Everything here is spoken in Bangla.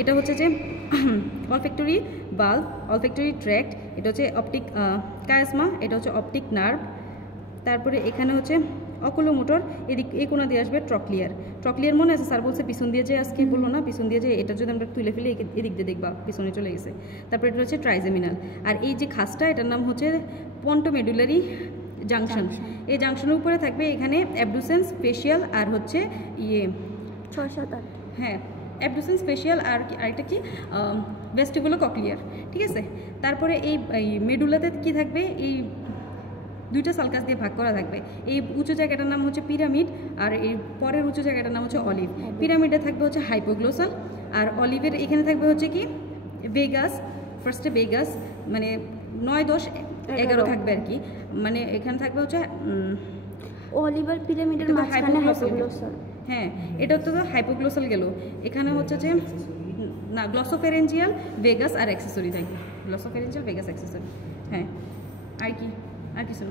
এটা হচ্ছে যে অলফ্যাক্টরি বাল্ব, অলফ্যাক্টরি ট্র্যাক্ট, এটা হচ্ছে অপটিক কায়াসমা, এটা হচ্ছে অপটিক নার্ভ। তারপরে এখানে হচ্ছে অকুলোমোটর, এই কোণা দিয়ে আসবে ট্রকলিয়ার। ট্রকলিয়ার মনে আছে স্যার বলছে পিছন দিয়ে যে আজকে বললো না, পিছন দিয়ে যে এটা যদি আমরা তুলে ফেলি এদিক দিয়ে দেখবা পিছনে চলে গেছে। তারপরে এটা হচ্ছে ট্রাইজেমিনাল। আর এই যে খাসটা এটার নাম হচ্ছে পন্টোমেডুলারি জাংশন। এই জাংশনের উপরে থাকবে এখানে অ্যাবডুসেন্স, ফেশিয়াল আর হচ্ছে 6-7-8। হ্যাঁ, অ্যাবডুসেন্স, ফেশিয়াল আর আরেকটা কি ভেস্টিবুলো কক্লিয়ার, ঠিক আছে। তারপরে এই মেডুলাতে কি থাকবে, এই দুইটা সালকাস দিয়ে ভাগ করা থাকবে। এই উঁচু জায়গাটার নাম হচ্ছে পিরামিড, আর এই পরের উঁচু জায়গাটার নাম হচ্ছে অলিভ। পিরামিডে থাকবে হচ্ছে হাইপোগ্লোসাল, আর অলিভের এখানে থাকবে হচ্ছে কি ভেগাস। ফার্স্টে ভেগাস মানে 9, 10, 11 থাকবে আর কি, মানে এখানে থাকবে হচ্ছে অলিভার পিরামিডের মাঝখানে হাইপোগ্লোসাল। হ্যাঁ, এটা তো হাইপোগ্লোসাল গেল। এখানে হচ্ছে যে না, গ্লসোফেরেঞ্জিয়াল, ভেগাস আর অ্যাক্সেসরি থাকবে। গ্লসোফেরেঞ্জিয়াল, ভেগাস, অ্যাক্সেসরি। হ্যাঁ, আর কি আর কিছু